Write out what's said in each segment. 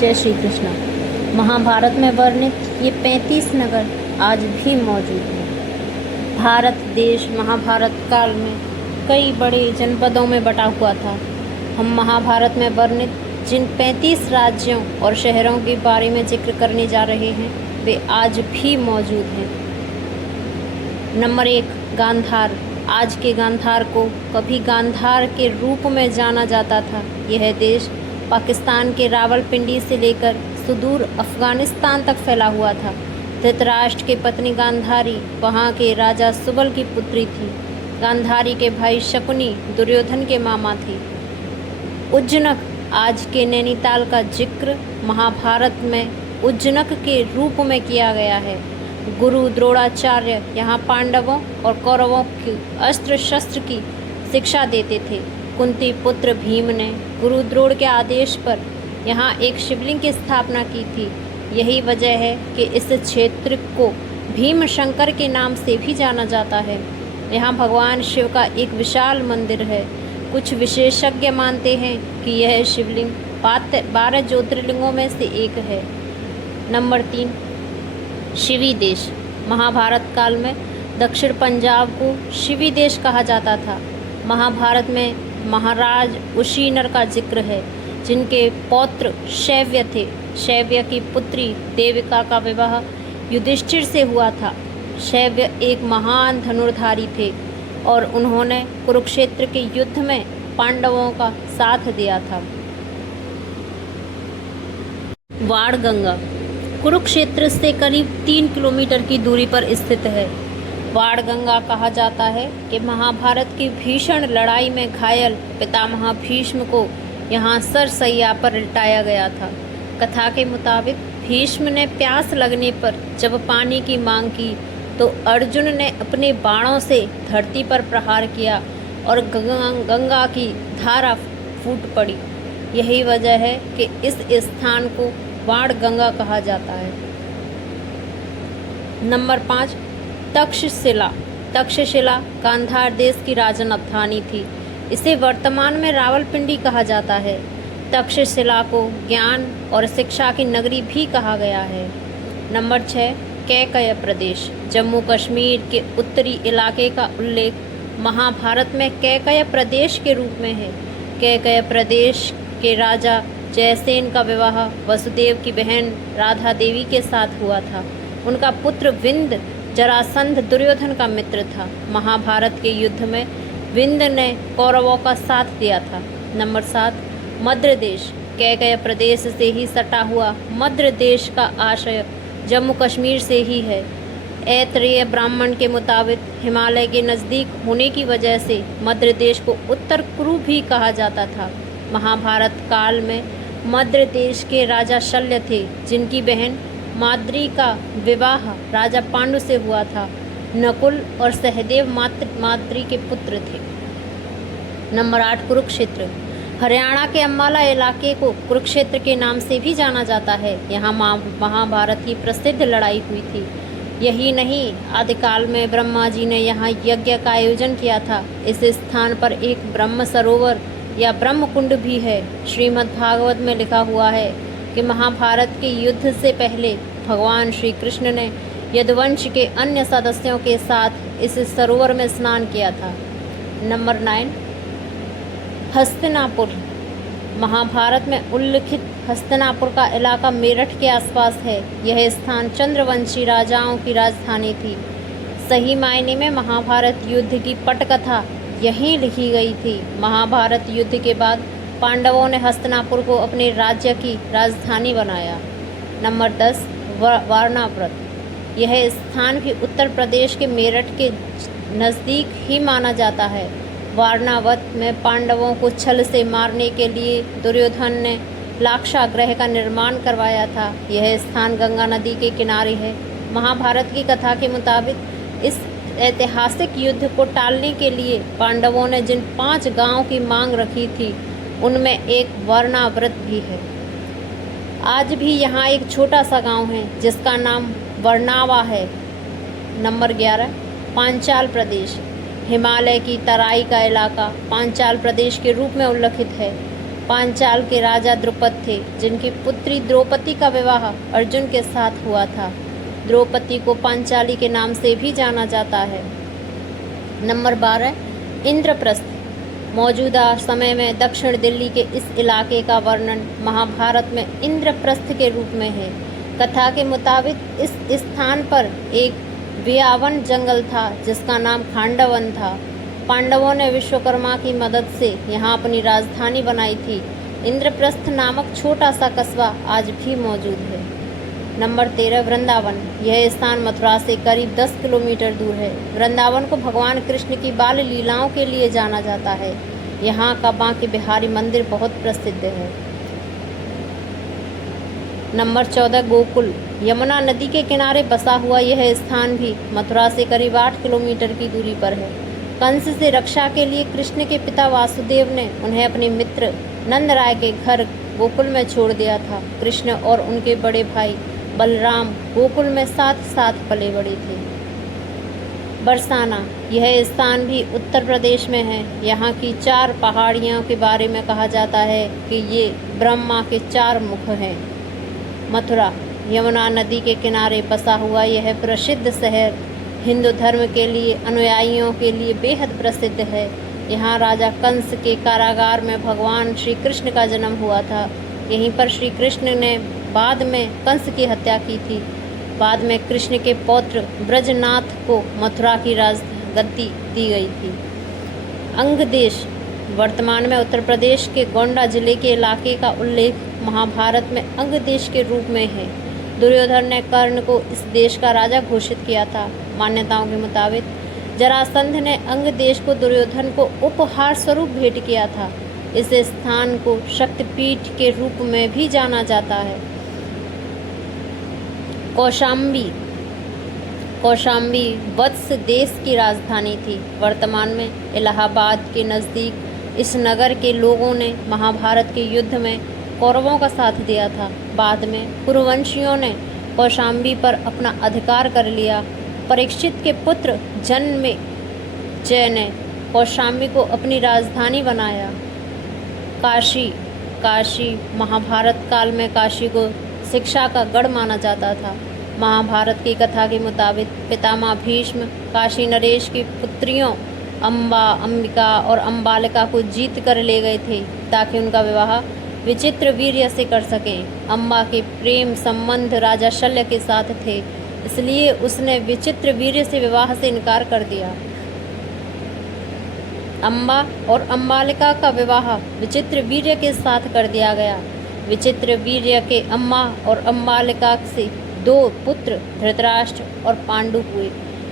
जय श्री कृष्ण। महाभारत में वर्णित ये 35 नगर आज भी मौजूद हैं। भारत देश महाभारत काल में कई बड़े जनपदों में बटा हुआ था। हम महाभारत में वर्णित जिन 35 राज्यों और शहरों के बारे में जिक्र करने जा रहे हैं वे आज भी मौजूद हैं। नंबर 1, गांधार। आज के गांधार को कभी गांधार के रूप में जाना जाता था। यह देश पाकिस्तान के रावलपिंडी से लेकर सुदूर अफगानिस्तान तक फैला हुआ था। धृतराष्ट्र की पत्नी गांधारी वहाँ के राजा सुबल की पुत्री थी। गांधारी के भाई शकुनी दुर्योधन के मामा थे। उज्जनक आज के नैनीताल का जिक्र महाभारत में उज्जनक के रूप में किया गया है। गुरु द्रोणाचार्य यहाँ पांडवों और कौरवों की अस्त्र शस्त्र की शिक्षा देते थे। कुंती पुत्र भीम ने गुरु द्रोण के आदेश पर यहाँ एक शिवलिंग की स्थापना की थी। यही वजह है कि इस क्षेत्र को भीम शंकर के नाम से भी जाना जाता है। यहाँ भगवान शिव का एक विशाल मंदिर है। कुछ विशेषज्ञ मानते हैं कि यह शिवलिंग 12 ज्योतिर्लिंगों में से एक है। नंबर 3, शिवी देश। महाभारत काल में दक्षिण पंजाब को शिवी देश कहा जाता था। महाभारत में महाराज उशीनर का जिक्र है जिनके पौत्र शैव्य थे। शैव्य की पुत्री देविका का विवाह युधिष्ठिर से हुआ था। शैव्य एक महान धनुर्धारी थे और उन्होंने कुरुक्षेत्र के युद्ध में पांडवों का साथ दिया था। वाणगंगा कुरुक्षेत्र से करीब 3 किलोमीटर की दूरी पर स्थित है। वाणगंगा कहा जाता है कि महाभारत की भीषण लड़ाई में घायल पितामह भीष्म को यहाँ सरसैया पर लिटाया गया था। कथा के मुताबिक भीष्म ने प्यास लगने पर जब पानी की मांग की तो अर्जुन ने अपने बाणों से धरती पर प्रहार किया और गंगा की धारा फूट पड़ी। यही वजह है कि इस स्थान को वाणगंगा कहा जाता है। नंबर 5, तक्षशिला। तक्षशिला गांधार देश की राजधानी थी। इसे वर्तमान में रावलपिंडी कहा जाता है। तक्षशिला को ज्ञान और शिक्षा की नगरी भी कहा गया है। नंबर 6, कैकय प्रदेश। जम्मू कश्मीर के उत्तरी इलाके का उल्लेख महाभारत में कैकय प्रदेश के रूप में है। कैकय प्रदेश के राजा जयसेन का विवाह वसुदेव की बहन राधा देवी के साथ हुआ था। उनका पुत्र विंद जरासंध दुर्योधन का मित्र था। महाभारत के युद्ध में विंद ने कौरवों का साथ दिया था। नंबर 7, मद्र देश। कैकय प्रदेश से ही सटा हुआ मद्र देश का आशय जम्मू कश्मीर से ही है। ऐतरेय ब्राह्मण के मुताबिक हिमालय के नज़दीक होने की वजह से मद्र देश को उत्तर कुरु भी कहा जाता था। महाभारत काल में मद्र देश के राजा शल्य थे जिनकी बहन माद्री का विवाह राजा पांडु से हुआ था। नकुल और सहदेव माद्री के पुत्र थे। नंबर 8, कुरुक्षेत्र। हरियाणा के अम्बाला इलाके को कुरुक्षेत्र के नाम से भी जाना जाता है। यहाँ महाभारत की प्रसिद्ध लड़ाई हुई थी। यही नहीं, आदिकाल में ब्रह्मा जी ने यहाँ यज्ञ का आयोजन किया था। इस स्थान पर एक ब्रह्म सरोवर या ब्रह्म कुंड भी है। श्रीमद् भागवत में लिखा हुआ है कि महाभारत के युद्ध से पहले भगवान श्री कृष्ण ने यदुवंश के अन्य सदस्यों के साथ इस सरोवर में स्नान किया था। नंबर 9, हस्तिनापुर। महाभारत में उल्लिखित हस्तिनापुर का इलाका मेरठ के आसपास है। यह स्थान चंद्रवंशी राजाओं की राजधानी थी। सही मायने में महाभारत युद्ध की पटकथा यहीं लिखी गई थी। महाभारत युद्ध के बाद पांडवों ने हस्तिनापुर को अपने राज्य की राजधानी बनाया। नंबर 10, वारणावत। यह स्थान भी उत्तर प्रदेश के मेरठ के नज़दीक ही माना जाता है। वारणावत में पांडवों को छल से मारने के लिए दुर्योधन ने लाक्षागृह का निर्माण करवाया था। यह स्थान गंगा नदी के किनारे है। महाभारत की कथा के मुताबिक इस ऐतिहासिक युद्ध को टालने के लिए पांडवों ने जिन 5 गांवों की मांग रखी थी उनमें एक वर्णावृत भी है। आज भी यहाँ एक छोटा सा गांव है जिसका नाम वर्णावा है। नंबर 11, पांचाल प्रदेश। हिमालय की तराई का इलाका पांचाल प्रदेश के रूप में उल्लिखित है। पांचाल के राजा द्रुपद थे, जिनकी पुत्री द्रौपदी का विवाह अर्जुन के साथ हुआ था। द्रौपदी को पांचाली के नाम से भी जाना जाता है। नंबर 12, इंद्रप्रस्थ। मौजूदा समय में दक्षिण दिल्ली के इस इलाके का वर्णन महाभारत में इंद्रप्रस्थ के रूप में है। कथा के मुताबिक इस स्थान पर एक व्यावन जंगल था जिसका नाम खांडवन था। पांडवों ने विश्वकर्मा की मदद से यहाँ अपनी राजधानी बनाई थी। इंद्रप्रस्थ नामक छोटा सा कस्बा आज भी मौजूद है। नंबर 13, वृंदावन। यह स्थान मथुरा से करीब 10 किलोमीटर दूर है। वृंदावन को भगवान कृष्ण की बाल लीलाओं के लिए जाना जाता है। यहाँ का बांके बिहारी मंदिर बहुत प्रसिद्ध है। नंबर 14, गोकुल। यमुना नदी के किनारे बसा हुआ यह स्थान भी मथुरा से करीब 8 किलोमीटर की दूरी पर है। कंस से रक्षा के लिए कृष्ण के पिता वासुदेव ने उन्हें अपने मित्र नंद राय के घर गोकुल में छोड़ दिया था। कृष्ण और उनके बड़े भाई बलराम गोकुल में साथ साथ पले बड़े थे। बरसाना। यह स्थान भी उत्तर प्रदेश में है। यहाँ की 4 पहाड़ियों के बारे में कहा जाता है कि ये ब्रह्मा के 4 मुख हैं। मथुरा। यमुना नदी के किनारे बसा हुआ यह प्रसिद्ध शहर हिंदू धर्म के लिए अनुयायियों के लिए बेहद प्रसिद्ध है। यहाँ राजा कंस के कारागार में भगवान श्री कृष्ण का जन्म हुआ था। यहीं पर श्री कृष्ण ने बाद में कंस की हत्या की थी। बाद में कृष्ण के पौत्र ब्रजनाथ को मथुरा की राजगद्दी दी गई थी। अंग देश। वर्तमान में उत्तर प्रदेश के गोंडा जिले के इलाके का उल्लेख महाभारत में अंग देश के रूप में है। दुर्योधन ने कर्ण को इस देश का राजा घोषित किया था। मान्यताओं के मुताबिक जरासंध ने अंग देश को दुर्योधन को उपहार स्वरूप भेंट किया था। इस स्थान को शक्तिपीठ के रूप में भी जाना जाता है। कौशाम्बी। कौशाम्बी वत्स देश की राजधानी थी। वर्तमान में इलाहाबाद के नज़दीक इस नगर के लोगों ने महाभारत के युद्ध में कौरवों का साथ दिया था। बाद में कुरुवंशियों ने कौशाम्बी पर अपना अधिकार कर लिया। परीक्षित के पुत्र जन्मेजय ने कौशाम्बी को अपनी राजधानी बनाया। काशी। काशी महाभारत काल में काशी को शिक्षा का गढ़ माना जाता था। महाभारत की कथा के मुताबिक पितामह भीष्म काशी नरेश की पुत्रियों अम्बा, अंबिका और अम्बालिका को जीत कर ले गए थे ताकि उनका विवाह विचित्र वीर्य से कर सकें। अम्बा के प्रेम संबंध राजा शल्य के साथ थे, इसलिए उसने विचित्र वीर्य से विवाह से इनकार कर दिया। अम्बा और अम्बालिका का विवाह विचित्र वीर्य के साथ कर दिया गया। विचित्र वीर्य के अम्बा और अम्बालिका से 2 पुत्र धृतराष्ट्र और पांडु हुए।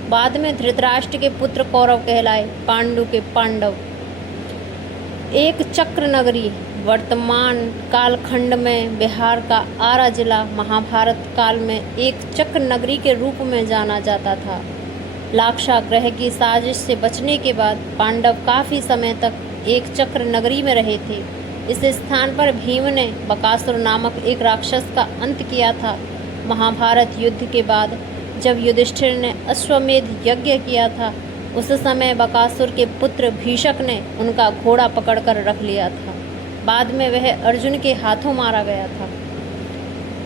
बाद में धृतराष्ट्र के पुत्र कौरव कहलाए, पांडु के पांडव। एक चक्र नगरी। वर्तमान कालखंड में बिहार का आरा जिला महाभारत काल में एक चक्र नगरी के रूप में जाना जाता था। लाक्षागृह की साजिश से बचने के बाद पांडव काफ़ी समय तक एक चक्र नगरी में रहे थे। इस स्थान पर भीम ने बकासुर नामक एक राक्षस का अंत किया था। महाभारत युद्ध के बाद जब युधिष्ठिर ने अश्वमेध यज्ञ किया था, उस समय बकासुर के पुत्र भीषक ने उनका घोड़ा पकड़कर रख लिया था। बाद में वह अर्जुन के हाथों मारा गया था।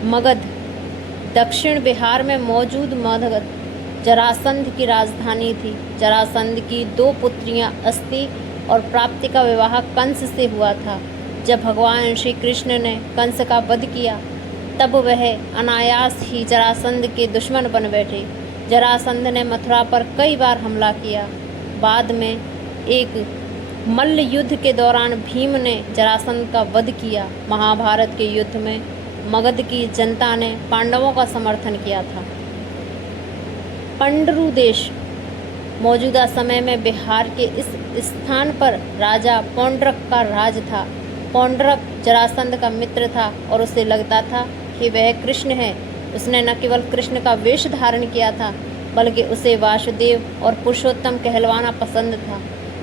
मगध। दक्षिण बिहार में मौजूद मगध जरासंध की राजधानी थी। जरासंध की 2 पुत्रियां अस्ति और प्राप्ति का विवाह कंस से हुआ था। जब भगवान श्री कृष्ण ने कंस का वध किया तब वह अनायास ही जरासंध के दुश्मन बन बैठे। जरासंध ने मथुरा पर कई बार हमला किया। बाद में एक मल्ल युद्ध के दौरान भीम ने जरासंध का वध किया। महाभारत के युद्ध में मगध की जनता ने पांडवों का समर्थन किया था। पंडरू देश। मौजूदा समय में बिहार के इस स्थान पर राजा पौंड्रक का राज था। पौंड्रक जरासंध का मित्र था और उसे लगता था कि वह कृष्ण है। उसने न केवल कृष्ण का वेश धारण किया था बल्कि उसे वासुदेव और पुरुषोत्तम कहलवाना पसंद था।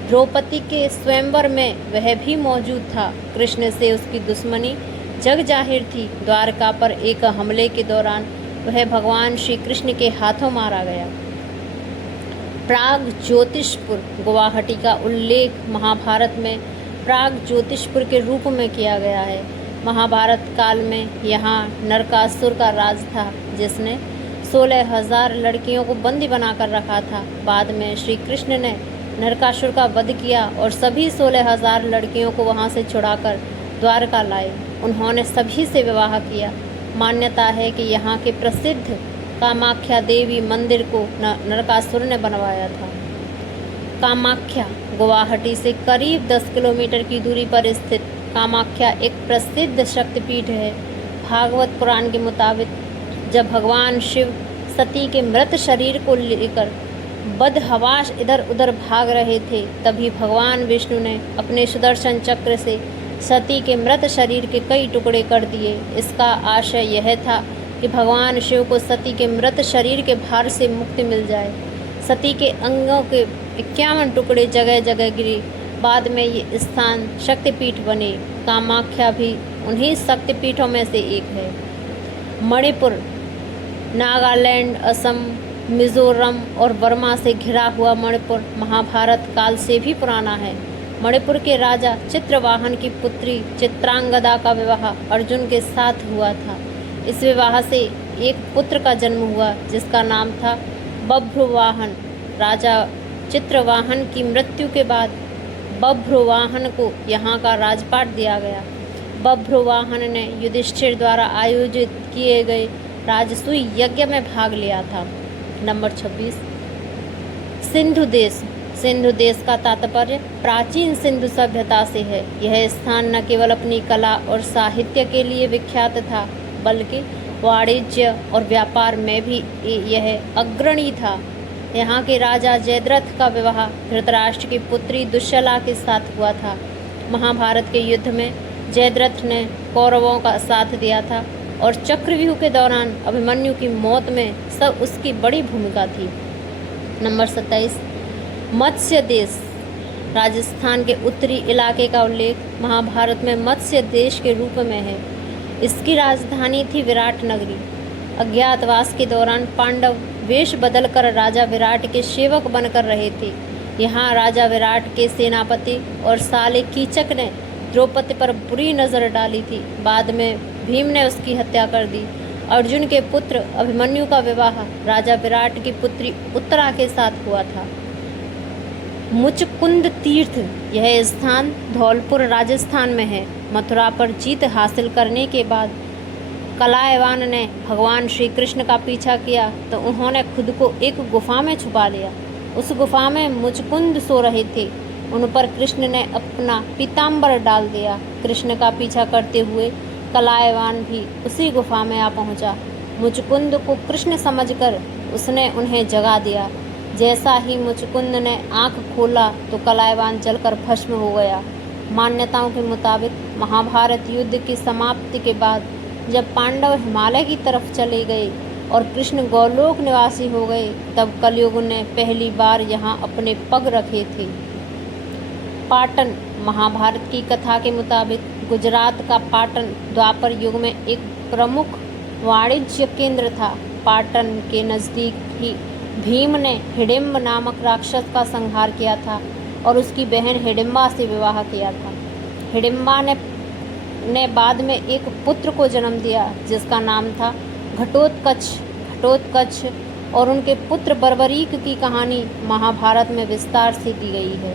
द्रौपदी के स्वयंवर में वह भी मौजूद था। कृष्ण से उसकी दुश्मनी जग जाहिर थी। द्वारका पर एक हमले के दौरान वह भगवान श्री कृष्ण के हाथों मारा गया। प्राग ज्योतिषपुर। गुवाहाटी का उल्लेख महाभारत में प्राग ज्योतिषपुर के रूप में किया गया है। महाभारत काल में यहाँ नरकासुर का राज था, जिसने 16,000 लड़कियों को बंदी बनाकर रखा था। बाद में श्री कृष्ण ने नरकासुर का वध किया और सभी 16,000 लड़कियों को वहाँ से छुड़ाकर द्वारका लाए। उन्होंने सभी से विवाह किया। मान्यता है कि यहाँ के प्रसिद्ध कामाख्या देवी मंदिर को नरकासुर ने बनवाया था। कामाख्या गुवाहाटी से करीब 10 किलोमीटर की दूरी पर स्थित कामाख्या एक प्रसिद्ध शक्तिपीठ है। भागवत पुराण के मुताबिक जब भगवान शिव सती के मृत शरीर को लेकर बदहवास इधर उधर भाग रहे थे, तभी भगवान विष्णु ने अपने सुदर्शन चक्र से सती के मृत शरीर के कई टुकड़े कर दिए। इसका आशय यह था कि भगवान शिव को सती के मृत शरीर के भार से मुक्ति मिल जाए। सती के अंगों के 51 टुकड़े जगह जगह गिरे। बाद में ये स्थान शक्तिपीठ बने। कामाख्या भी उन्हीं शक्तिपीठों में से एक है। मणिपुर नागालैंड, असम, मिजोरम और बर्मा से घिरा हुआ मणिपुर महाभारत काल से भी पुराना है। मणिपुर के राजा चित्रवाहन की पुत्री चित्रांगदा का विवाह अर्जुन के साथ हुआ था। इस विवाह से एक पुत्र का जन्म हुआ जिसका नाम था बभ्रुवाहन। राजा चित्रवाहन की मृत्यु के बाद बभ्रुवाहन को यहाँ का राजपाट दिया गया। बभ्रुवाहन ने युधिष्ठिर द्वारा आयोजित किए गए राजसूय यज्ञ में भाग लिया था। नंबर 26, सिंधु देश। सिंधु देश का तात्पर्य प्राचीन सिंधु सभ्यता से है। यह स्थान न केवल अपनी कला और साहित्य के लिए विख्यात था, बल्कि वाणिज्य और व्यापार में भी यह अग्रणी था। यहाँ के राजा जयद्रथ का विवाह धृतराष्ट्र की पुत्री दुश्शला के साथ हुआ था। महाभारत के युद्ध में जयद्रथ ने कौरवों का साथ दिया था और चक्रव्यूह के दौरान अभिमन्यु की मौत में सब उसकी बड़ी भूमिका थी। नंबर 27, मत्स्य देश। राजस्थान के उत्तरी इलाके का उल्लेख महाभारत में मत्स्य देश के रूप में है। इसकी राजधानी थी विराट नगरी। अज्ञातवास के दौरान पांडव वेश बदलकर राजा विराट के सेवक बनकर रहे थे। यहाँ राजा विराट के सेनापति और साले कीचक ने द्रौपदी पर बुरी नज़र डाली थी। बाद में भीम ने उसकी हत्या कर दी। अर्जुन के पुत्र अभिमन्यु का विवाह राजा विराट की पुत्री उत्तरा के साथ हुआ था। मुचकुंद तीर्थ। यह स्थान धौलपुर राजस्थान में है। मथुरा पर जीत हासिल करने के बाद कलायवान ने भगवान श्री कृष्ण का पीछा किया तो उन्होंने खुद को एक गुफा में छुपा लिया। उस गुफा में मुचकुंद सो रहे थे। उन पर कृष्ण ने अपना पीताम्बर डाल दिया। कृष्ण का पीछा करते हुए कलायवान भी उसी गुफा में आ पहुंचा। मुचकुंद को कृष्ण समझकर उसने उन्हें जगा दिया। जैसा ही मुचकुंद ने आंख खोला तो कलायवान जलकर भस्म हो गया। मान्यताओं के मुताबिक महाभारत युद्ध की समाप्ति के बाद जब पांडव हिमालय की तरफ चले गए और कृष्ण गोलोक निवासी हो गए, तब कलयुग ने पहली बार यहाँ अपने पग रखे थे। पाटन। महाभारत की कथा के मुताबिक गुजरात का पाटन द्वापर युग में एक प्रमुख वाणिज्य केंद्र था। पाटन के नज़दीक ही भीम ने हिडिंब नामक राक्षस का संहार किया था और उसकी बहन हिडिंबा से विवाह किया था। हिडिंबा ने बाद में एक पुत्र को जन्म दिया जिसका नाम था घटोत्कच और उनके पुत्र बर्बरीक की कहानी महाभारत में विस्तार से दी गई है।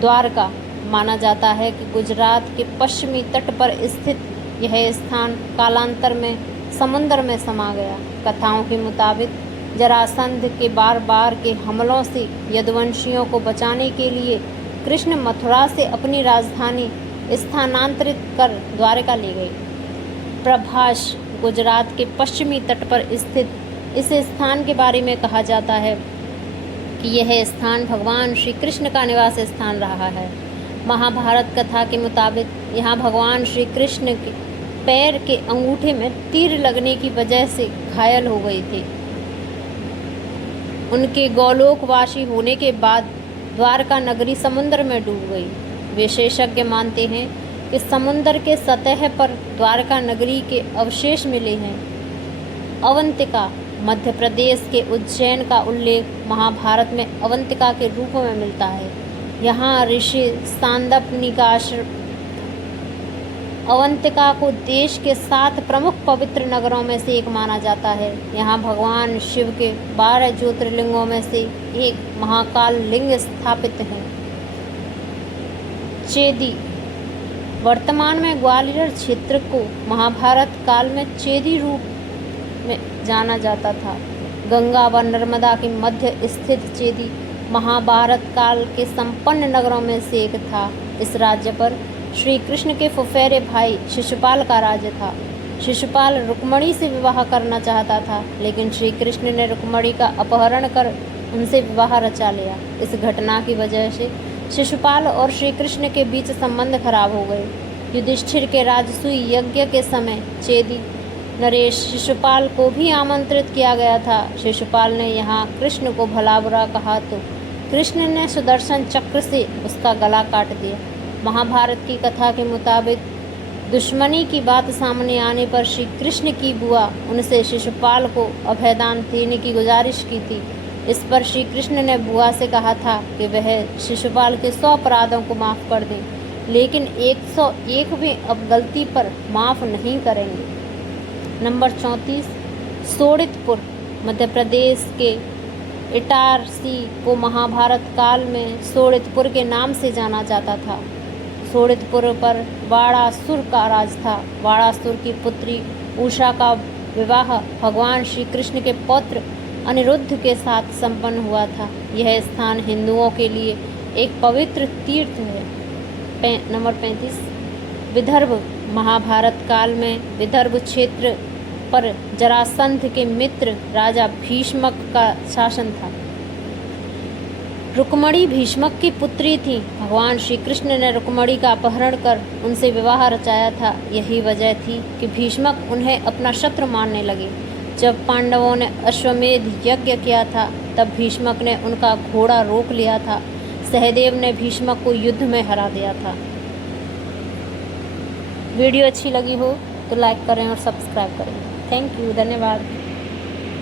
द्वारका। माना जाता है कि गुजरात के पश्चिमी तट पर स्थित यह स्थान कालांतर में समुद्र में समा गया। कथाओं के मुताबिक जरासंध के बार के हमलों से यदुवंशियों को बचाने के लिए कृष्ण मथुरा से अपनी राजधानी स्थानांतरित कर द्वारका ले गए। प्रभास। गुजरात के पश्चिमी तट पर स्थित इस स्थान के बारे में कहा जाता है कि यह स्थान भगवान श्री कृष्ण का निवास स्थान रहा है। महाभारत कथा के मुताबिक यहाँ भगवान श्री कृष्ण के पैर के अंगूठे में तीर लगने की वजह से घायल हो गए थे। उनके गोलोकवासी होने के बाद द्वारका नगरी समुद्र में डूब गई। विशेषज्ञ मानते हैं कि समुद्र के सतह पर द्वारका नगरी के अवशेष मिले हैं। अवंतिका। मध्य प्रदेश के उज्जैन का उल्लेख महाभारत में अवंतिका के रूप में मिलता है। यहाँ ऋषि सांदपनी का आश्रम अवंतिका को देश के 7 प्रमुख पवित्र नगरों में से एक माना जाता है। यहाँ भगवान शिव के 12 ज्योतिर्लिंगों में से एक महाकाल लिंग स्थापित है। चेदी वर्तमान में ग्वालियर क्षेत्र को महाभारत काल में चेदी रूप में जाना जाता था। गंगा व नर्मदा के मध्य स्थित चेदी महाभारत काल के संपन्न नगरों में से एक था। इस राज्य पर श्री कृष्ण के फुफेरे भाई शिशुपाल का राज्य था। शिशुपाल रुक्मणी से विवाह करना चाहता था, लेकिन श्री कृष्ण ने रुक्मणी का अपहरण कर उनसे विवाह रचा लिया। इस घटना की वजह से शिशुपाल और श्री कृष्ण के बीच संबंध खराब हो गए। युधिष्ठिर के राजसूय यज्ञ के समय चेदी नरेश शिशुपाल को भी आमंत्रित किया गया था। शिशुपाल ने यहाँ कृष्ण को भला बुरा कहा तो कृष्ण ने सुदर्शन चक्र से उसका गला काट दिया। महाभारत की कथा के मुताबिक दुश्मनी की बात सामने आने पर श्री कृष्ण की बुआ उनसे शिशुपाल को अभयदान देने की गुजारिश की थी। इस पर श्री कृष्ण ने बुआ से कहा था कि वह शिशुपाल के 100 अपराधों को माफ़ कर दें, लेकिन 101 भी अब गलती पर माफ़ नहीं करेंगे। नंबर 34, सोड़ितपुर मध्य प्रदेश के इटारसी को महाभारत काल में सोड़ितपुर के नाम से जाना जाता था। सोड़ितपुर पर वाणासुर का राज था। वाणासुर की पुत्री उषा का विवाह भगवान श्री कृष्ण के पौत्र अनिरुद्ध के साथ संपन्न हुआ था। यह स्थान हिंदुओं के लिए एक पवित्र तीर्थ है। नंबर 35, विदर्भ महाभारत काल में विदर्भ क्षेत्र पर जरासंध के मित्र राजा भीष्मक का शासन था। रुक्मणी भीष्मक की पुत्री थी। भगवान श्री कृष्ण ने रुक्मणी का अपहरण कर उनसे विवाह रचाया था। यही वजह थी कि भीष्मक उन्हें अपना शत्रु मानने लगे। जब पांडवों ने अश्वमेध यज्ञ किया था, तब भीष्मक ने उनका घोड़ा रोक लिया था। सहदेव ने भीष्मक को युद्ध में हरा दिया था। वीडियो अच्छी लगी हो तो लाइक करें और सब्सक्राइब करें। थैंक यू, धन्यवाद।